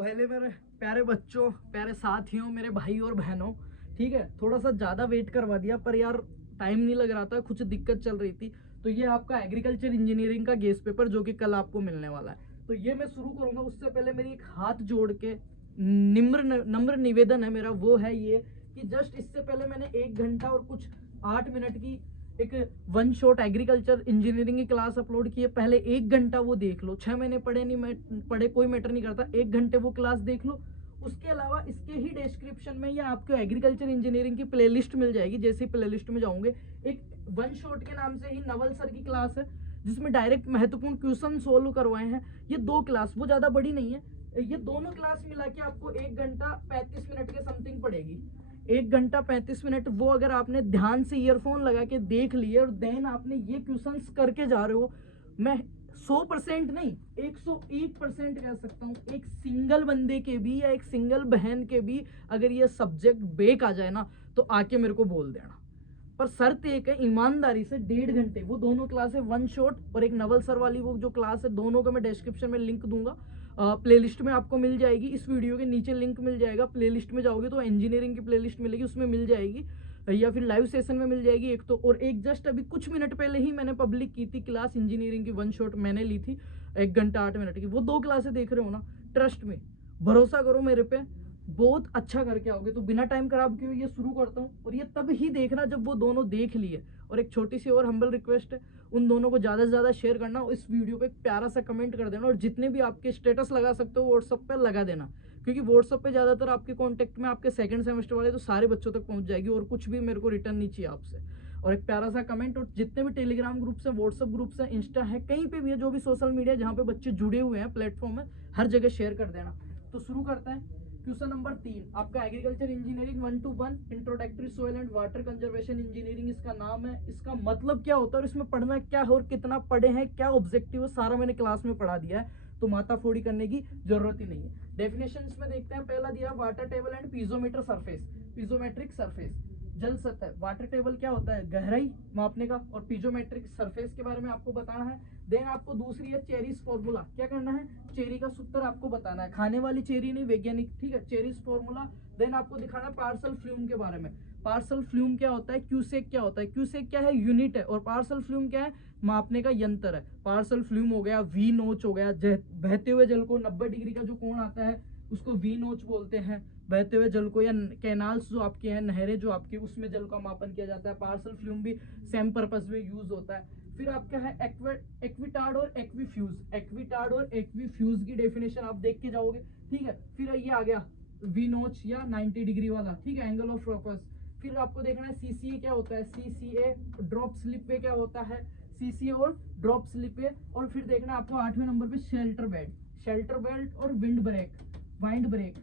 तो हेले मेरे प्यारे बच्चों, प्यारे साथियों, मेरे भाई और बहनों। ठीक है, थोड़ा सा ज़्यादा वेट करवा दिया पर यार टाइम नहीं लग रहा था, कुछ दिक्कत चल रही थी। तो ये आपका एग्रीकल्चर इंजीनियरिंग का गेस्ट पेपर जो कि कल आपको मिलने वाला है, तो ये मैं शुरू करूंगा। उससे पहले मेरी एक हाथ जोड़ के नम्र निवेदन है मेरा, वो है ये कि जस्ट इससे पहले मैंने 1 घंटा और कुछ 8 मिनट की एक वन शॉट एग्रीकल्चर इंजीनियरिंग की क्लास अपलोड की है। पहले 1 घंटा वो देख लो, 6 महीने पढ़े नहीं पढ़े कोई मैटर नहीं करता, 1 घंटे वो क्लास देख लो। उसके अलावा इसके ही डिस्क्रिप्शन में या आपको एग्रीकल्चर इंजीनियरिंग की प्लेलिस्ट मिल जाएगी। जैसे ही प्लेलिस्ट में जाओगे, एक वन शॉट के नाम से ही नवल सर की क्लास है जिसमें डायरेक्ट महत्वपूर्ण क्वेश्चन सोल्व करवाए हैं। ये 2 क्लास, वो ज़्यादा बड़ी नहीं है, ये दोनों क्लास मिला के आपको 1 घंटा 35 मिनट के समथिंग पड़ेगी। 1 घंटा 35 मिनट वो अगर आपने ध्यान से ईयरफोन लगा के देख लिए और देन आपने ये क्वेश्चंस करके जा रहे हो, मैं 100% नहीं 101% कह सकता हूँ, एक सिंगल बंदे के भी या एक सिंगल बहन के भी अगर ये सब्जेक्ट बेक आ जाए ना तो आके मेरे को बोल देना। पर शर्त एक है, ईमानदारी से 1.5 घंटे वो दोनों क्लास है, वन शॉट और एक नवल सर वाली वो जो क्लास है, दोनों का मैं डिस्क्रिप्शन में लिंक दूंगा। प्लेलिस्ट में आपको मिल जाएगी, इस वीडियो के नीचे लिंक मिल जाएगा। प्लेलिस्ट में जाओगे तो इंजीनियरिंग की प्लेलिस्ट मिलेगी, उसमें मिल जाएगी, या फिर लाइव सेशन में मिल जाएगी एक तो। और एक जस्ट अभी कुछ मिनट पहले ही मैंने पब्लिक की थी क्लास, इंजीनियरिंग की वन शॉट मैंने ली थी 1 घंटा 8 मिनट की। वो 2 क्लासें देख रहे हो ना, ट्रस्ट में, भरोसा करो मेरे पे, बहुत अच्छा करके आओगे। तो बिना टाइम खराब किए ये शुरू करता हूँ, और ये तब ही देखना जब वो दोनों देख लिए। और एक छोटी सी और हम्बल रिक्वेस्ट है, उन दोनों को ज़्यादा से ज़्यादा शेयर करना, इस वीडियो पे एक प्यारा सा कमेंट कर देना, और जितने भी आपके स्टेटस लगा सकते हो व्हाट्सअप पे लगा देना, क्योंकि व्हाट्सअप पे ज़्यादातर आपके कॉन्टैक्ट में आपके सेकंड सेमेस्टर वाले तो सारे बच्चों तक पहुंच जाएगी, और कुछ भी मेरे को रिटर्न नहीं चाहिए आपसे। और एक प्यारा सा कमेंट, और जितने भी टेलीग्राम ग्रुप्स हैं, व्हाट्सअप ग्रुप्स हैं, इंस्टा है, कहीं पे भी है, जो भी सोशल मीडिया जहाँ पे बच्चे जुड़े हुए हैं प्लेटफॉर्म में, हर जगह शेयर कर देना। तो शुरू करते हैं। क्वेश्चन नंबर 3 आपका agriculture engineering 1 to 1 introductory soil and water conservation engineering इसका नाम है। इसका मतलब क्या होता है और इसमें पढ़ना क्या है और कितना पढ़े हैं, क्या ऑब्जेक्टिव है, सारा मैंने क्लास में पढ़ा दिया है, तो माथा फोड़ी करने की जरूरत ही नहीं है। डेफिनेशंस में देखते हैं। पहला दिया water table and piezometer surface, पीजोमेट्रिक surface, जल सतह। वाटर टेबल क्या होता है, गहराई मापने का, और पीजोमेट्रिक सरफेस के बारे में आपको बताना है। देन आपको दूसरी है चेरीज फॉर्मूला, क्या करना है, चेरी का सूत्र आपको बताना है, खाने वाली चेरी नहीं, वैज्ञानिक, ठीक है, चेरीज फॉर्मूला। देन आपको दिखाना है पार्सल फ्लूम के बारे में, पार्सल फ्लूम क्या होता है, क्यूसेक क्या होता है, क्यूसेक क्या है, यूनिट है, और पार्सल फ्लूम क्या है, मापने का यंत्र है। पार्सल फ्लूम हो गया, वी नोच हो गया, बहते हुए जल को 90 डिग्री का जो कोण आता है उसको वी नोच बोलते हैं। बहते हुए जल को, या कैनाल्स जो आपके हैं, नहरें जो आपकी, उसमें जल का मापन किया जाता है। पार्सल फ्लूम भी सेम पर्पस में यूज होता है। फिर आपका है एक्विटार्ड और एक्वीफ्यूज, एक्विटार्ड और एक्वीफ्यूज की डेफिनेशन आप देख के जाओगे, ठीक है। फिर ये आ गया वी नोच या 90 डिग्री वाला, ठीक है, एंगल ऑफ फोकस। फिर आपको देखना है सीसीए क्या होता है, सीसीए ड्रॉप स्लिप पे क्या होता है, सीसीए और ड्रॉप स्लिप पे। और फिर देखना आपको 8वें नंबर पे शेल्टर बेल्ट, शेल्टर बेल्ट और विंड ब्रेक, वाइंड ब्रेक,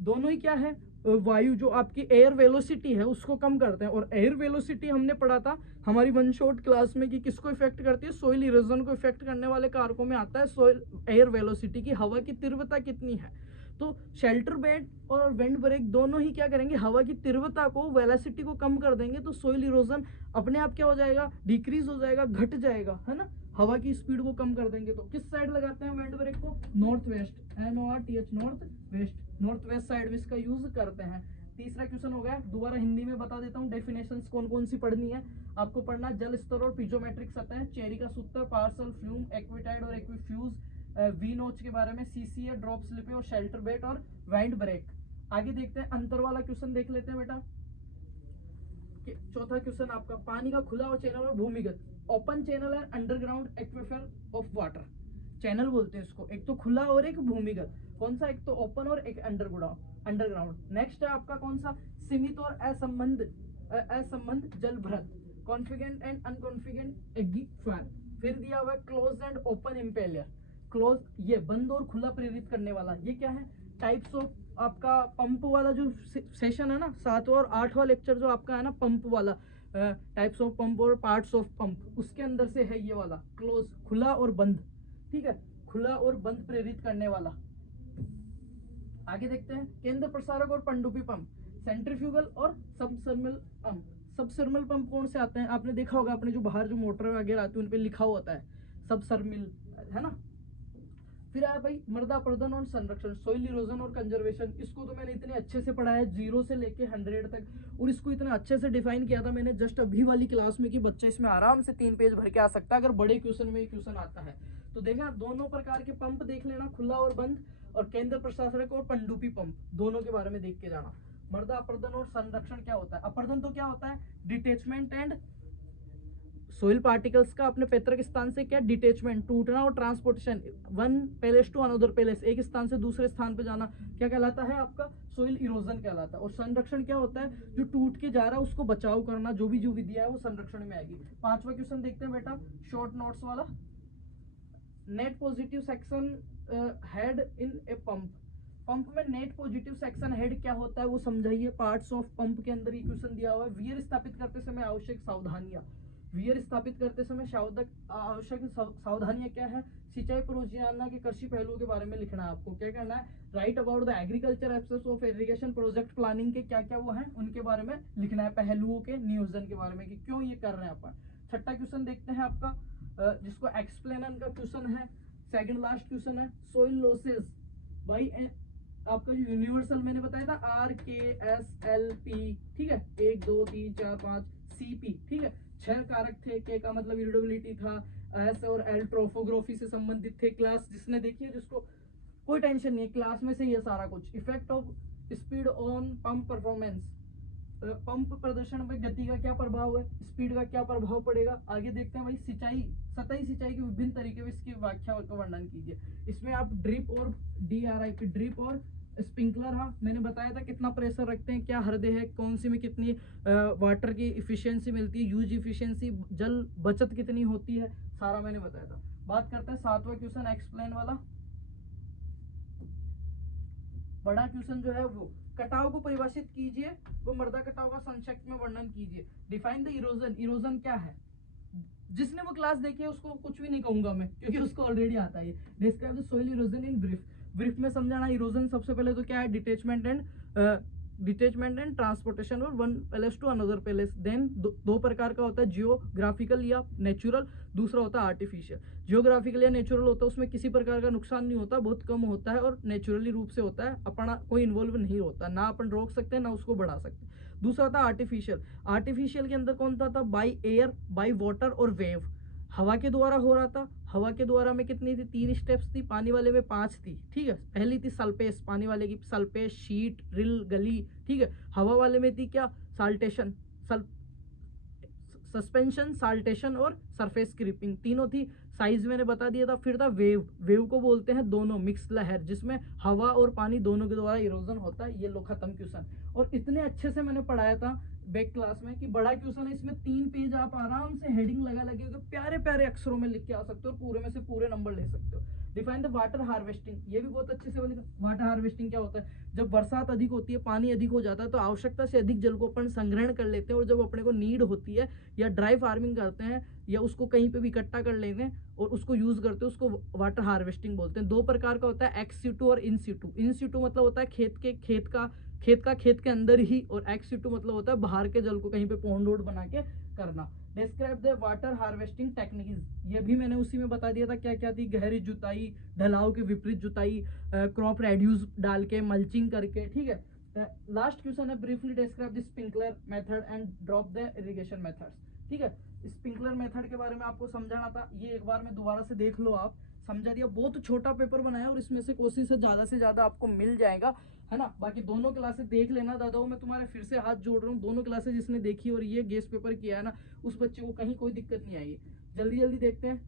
दोनों ही क्या है, वायु जो आपकी एयर वेलोसिटी है उसको कम करते हैं। और एयर वेलोसिटी हमने पढ़ा था हमारी वन शॉट क्लास में कि किसको इफेक्ट करती है, सोइल इरोजन को इफेक्ट करने वाले कारकों में आता है सोइल एयर वेलोसिटी की, हवा की तीव्रता कितनी है। तो शेल्टर बेड और विंड ब्रेक दोनों ही क्या करेंगे, हवा की तीव्रता को, वेलोसिटी को कम कर देंगे, तो सोइल इरोजन अपने आप क्या हो जाएगा, डिक्रीज हो जाएगा, घट जाएगा, है ना, हवा की स्पीड को कम कर देंगे। तो किस साइड लगाते हैं विंड ब्रेक को, north west, NORTH, north west, north west side में इसका यूज करते हैं। तीसरा क्वेश्चन हो गया, दोबारा हिंदी में बता देता हूँ, डेफिनेशंस कौन कौन सी पढ़नी है आपको। पढ़ना जल स्तर और पीजोमेट्रिक सतह, चेरी का सूत्र, पार्सल फ्लूम, एक्विटाइड और एक्वीफ्यूज, वी नोच के बारे में, सीसीए ड्रॉप स्लिप और शेल्टर बेट और वाइंड ब्रेक। आगे देखते हैं, अंतर वाला क्वेश्चन देख लेते हैं बेटा। चौथा क्वेश्चन आपका, पानी का खुला और चैनल और भूमिगत, open channel and underground aquifer of water, channel बोलते हैं इसको, एक तो खुला और एक भूमिगत, कौन सा, एक तो ओपन और एक अंडरग्राउंड। नेक्स्ट है आपका कौन सा, सीमित और असंबद्ध जल भ्रत, कॉन्फिगेंट एंड अनकॉन्फिगेंट एक्वीफर। फिर दिया हुआ है क्लोज एंड ओपन इम्पेलियर, क्लोज ये बंद और खुला प्रेरित करने वाला, ये क्या है, टाइप्स ऑफ आपका पंप वाला जो सेशन है ना, 7वां और 8वां लेक्चर जो आपका है ना, पंप वाला, टाइप्स ऑफ पंप और पार्ट्स ऑफ पंप, उसके अंदर से है ये वाला क्लोज, खुला और बंद, ठीक है, खुला और बंद प्रेरित करने वाला। आगे देखते हैं, केंद्र प्रसारक और पनडुब्बी पंप, सेंट्रीफ्यूगल और सबसर्मल पंप। सबसर्मल पंप कौन से आते हैं, आपने देखा होगा, अपने जो बाहर जो मोटर वगैरह आती है उन पे लिखा होता है सबसर्मिल, है ना। फिर आया भाई मृदा अपरदन और संरक्षण, सोइल इरोजन और कंजर्वेशन। इसको तो मैंने इतने अच्छे से पढ़ाया 0 से लेके 100 तक, और इसको इतना अच्छे से डिफाइन किया था मैंने जस्ट अभी वाली क्लास में कि बच्चा इसमें आराम से 3 पेज भर के आ सकता है अगर बड़े क्वेश्चन में क्वेश्चन आता है तो। देखना दोनों प्रकार के पंप देख लेना, खुला और बंद, और केंद्र प्रशासक और पनडुब्बी पंप, दोनों के बारे में देख के जाना। मृदा अपरदन और संरक्षण क्या होता है? अपर्दन तो क्या होता है? डिटेचमेंट एंड सोइल पार्टिकल्स का अपने पैतृक स्थान से क्या डिटेचमेंट, टूटना, और transportation one place to another place, एक स्थान से दूसरे स्थान पे जाना, क्या कहलाता है आपका? सोइल इरोजन कहलाता है। और संरक्षण क्या होता है? जो टूट के जा रहा है उसको बचाव करना, जो विधियां है वो संरक्षण में आएगी। 5वां क्वेश्चन देखते हैं बेटा, शॉर्ट नोट्स वाला। Net positive section head in a pump, pump में नेट पॉजिटिव सेक्शन हेड क्या होता है वो समझाइए। पार्ट्स ऑफ पंप के अंदर ये क्वेश्चन दिया हुआ है। वियर स्थापित करते समय आवश्यक सावधानियां, वियर स्थापित करते समय आवश्यक सावधानियां क्या है? सिंचाई परियोजना के कृषि पहलुओं के बारे में लिखना है आपको। क्या करना है? Right about the agriculture aspects of irrigation project planning के क्या क्या वो है उनके बारे में लिखना है, पहलुओं के नियोजन के बारे में कि क्यों ये कर रहे हैं अपन। 6वां क्वेश्चन देखते हैं आपका, जिसको एक्सप्लेन का क्वेश्चन है, सेकंड लास्ट क्वेश्चन है। सोइल लॉसेस भाई आपका यूनिवर्सल मैंने बताया था RKSLP, ठीक है, 1 2 3 4 5 CP, ठीक है। 6 कारक थे। के का मतलब इरिडेबिलिटी था, S और L ट्रोफोग्राफी से संबंधित थे। क्लास जिसने देखी है, जिसको कोई टेंशन नहीं है, क्लास में से ये सारा कुछ। Effect of speed on pump performance, pump प्रदर्शन में गति का क्या प्रभाव है, स्पीड का क्या प्रभाव पड़ेगा। आगे देखते हैं भाई सिंचाई, सतही सिंचाई के विभिन्न तरीके में इसकी व्याख्या का वर्णन कीजिए। इसमें आप ड्रिप और DRIP, ड्रिप और स्प्रिंकलर, हाँ मैंने बताया था कितना प्रेशर रखते हैं, क्या हृदय है, कौन सी में कितनी वाटर की इफिशियंसी मिलती है, यूज इफिशियंसी, जल बचत कितनी होती है, सारा मैंने बताया था। बात करते हैं 7वां क्वेश्चन एक्सप्लेन वाला। बड़ा क्वेश्चन जो है वो कटाव को परिभाषित कीजिए, वो मृदा कटाव का संक्षिप्त में वर्णन कीजिए। डिफाइन द इरोजन, इरोजन क्या है? जिसने वो क्लास देखी है उसको कुछ भी नहीं कहूंगा मैं, क्योंकि उसको ऑलरेडी आता है। Describe the soil erosion in brief, brief में समझाना इरोजन। सबसे पहले तो क्या है? डिटेचमेंट एंड ट्रांसपोर्टेशन और one place to another place. Then दो प्रकार का होता है, जियोग्राफिकल या नेचुरल, दूसरा होता है आर्टिफिशियल। जियोग्राफिकल या नेचुरल होता है उसमें किसी प्रकार का नुकसान नहीं होता, बहुत कम होता है, और नेचुरली रूप से होता है, अपना कोई इन्वॉल्व नहीं होता, ना अपन रोक सकते हैं ना उसको बढ़ा सकते हैं। दूसरा था आर्टिफिशियल, आर्टिफिशियल के अंदर कौन सा था? बाई एयर, बाई वाटर और वेव, हवा के द्वारा हो रहा था। हवा के द्वारा में कितनी थी? 3 स्टेप्स थी, पानी वाले में 5 थी, ठीक है। पहली थी सल्पेस, पानी वाले की सल्पेस, शीट, रिल, गली, ठीक है। हवा वाले में थी क्या? साल्टेशन, सस्पेंशन, साल्टेशन और सरफेस क्रीपिंग, तीनों थी। साइज मैंने बता दिया था। फिर था वेव, वेव को बोलते हैं दोनों मिक्स लहर, जिसमें हवा और पानी दोनों के द्वारा इरोजन होता है। ये लो खत्म क्वेश्चन। और इतने अच्छे से मैंने पढ़ाया था बैक क्लास में कि बड़ा क्वेश्चन है, इसमें 3 पेज आप आराम से हेडिंग लगा लगे प्यारे प्यारे अक्षरों में लिख के आ सकते हो, और पूरे में से पूरे नंबर ले सकते हो। डिफाइन द वाटर हार्वेस्टिंग, ये भी बहुत अच्छे से बनेगा। वाटर हार्वेस्टिंग क्या होता है? जब बरसात अधिक होती है, पानी अधिक हो जाता है, तो आवश्यकता से अधिक जल को अपन संग्रहण कर लेते हैं, और जब अपने को नीड होती है या ड्राई फार्मिंग करते हैं या उसको कहीं पे भी इकट्ठा कर लेते हैं और उसको यूज करते हैं, उसको वाटर हार्वेस्टिंग बोलते हैं। 2 प्रकार का होता है, एक्स सीटू और इन सीटू। इन सीटू मतलब होता है खेत के अंदर ही, और एक्स सीटू मतलब होता है बाहर के जल को कहीं पे पॉन्ड वोड बना के करना। Describe the water harvesting techniques, ये भी मैंने उसी में बता दिया था क्या क्या थी। गहरी जुताई, ढलाव के विपरीत जुताई, क्रॉप रेड्यूस डाल के, मल्चिंग करके, ठीक है। लास्ट क्वेश्चन है, briefly describe the sprinkler method and drop the irrigation methods, ठीक है। स्प्रिंकलर मेथड के बारे में आपको समझाना था, ये एक बार में दोबारा से देख लो, आप समझा दिया। बहुत छोटा पेपर बनाया और इसमें से कोशिश है से ज्यादा आपको मिल जाएगा, है ना। बाकी दोनों क्लासेस देख लेना दादा, मैं तुम्हारे फिर से हाथ जोड़ रहा हूँ। दोनों क्लासेस जिसने देखी और ये गेस्ट पेपर किया है ना, उस बच्चे को कहीं कोई दिक्कत नहीं आएगी। जल्दी जल्दी देखते हैं।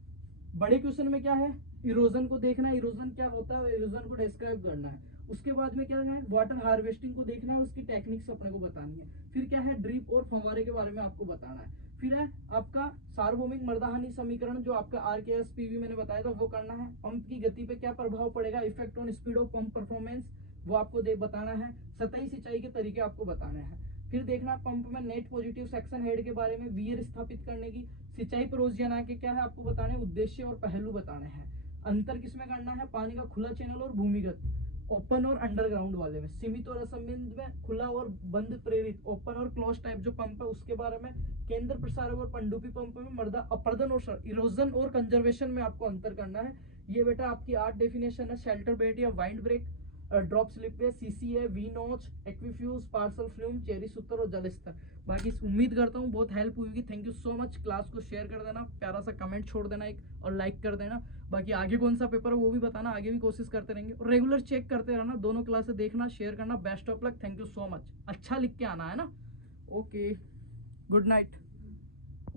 बड़े क्वेश्चन में क्या है? इरोजन को देखना है, इरोजन क्या होता है, इरोजन को डिस्क्राइब करना है। उसके बाद में क्या है? वाटर हार्वेस्टिंग को देखना है, उसकी टेक्निक्स अपने को बतानी है। फिर क्या है? ड्रिप और फव्वारे के बारे में आपको बताना है। फिर है आपका सार्वभौमिक मृदाहानि समीकरण, जो आपका RKSPV मैंने बताया था, वो करना है। पंप की गति पे क्या प्रभाव पड़ेगा, effect on speed of pump performance, वो आपको बताना है। सतही सिंचाई के तरीके आपको बताने हैं। फिर देखना पंप में नेट पॉजिटिव सेक्शन हेड के बारे में, वियर स्थापित करने की, सिंचाई परियोजना के क्या है आपको बताने, उद्देश्य और पहलू बताने हैं। अंतर किसमें करना है? पानी का खुला चैनल और भूमिगत, ओपन और अंडरग्राउंड वाले में। सीमित और असंबंध में, खुला और बंद प्रेरित, ओपन और क्लोज टाइप जो पंप है उसके बारे में। केंद्र प्रसारक और पनडुब्बी पंप में मृदा अपरदन और इरोजन और कंजर्वेशन में आपको अंतर करना है। ये बेटा आपकी 8 डेफिनेशन है, शेल्टर बेट या वाइंड ब्रेक, ड्रॉप स्लिप है, सीसी है, वी नॉच, एक्विफ्यूज, पार्सल फ्लूम, चेरी सूत्र और जल स्तर। बाकी उम्मीद करता हूँ बहुत हेल्प हुई होगी। Thank you so much. Class को शेयर कर देना, प्यारा सा कमेंट छोड़ देना एक, और लाइक कर देना। बाकी आगे कौन सा पेपर है वो भी बताना, आगे भी कोशिश करते रहेंगे, और रेगुलर चेक करते रहना, दोनों क्लासेस देखना, शेयर करना। Best of luck, thank you so much. अच्छा लिख के आना है ना। Okay, good night.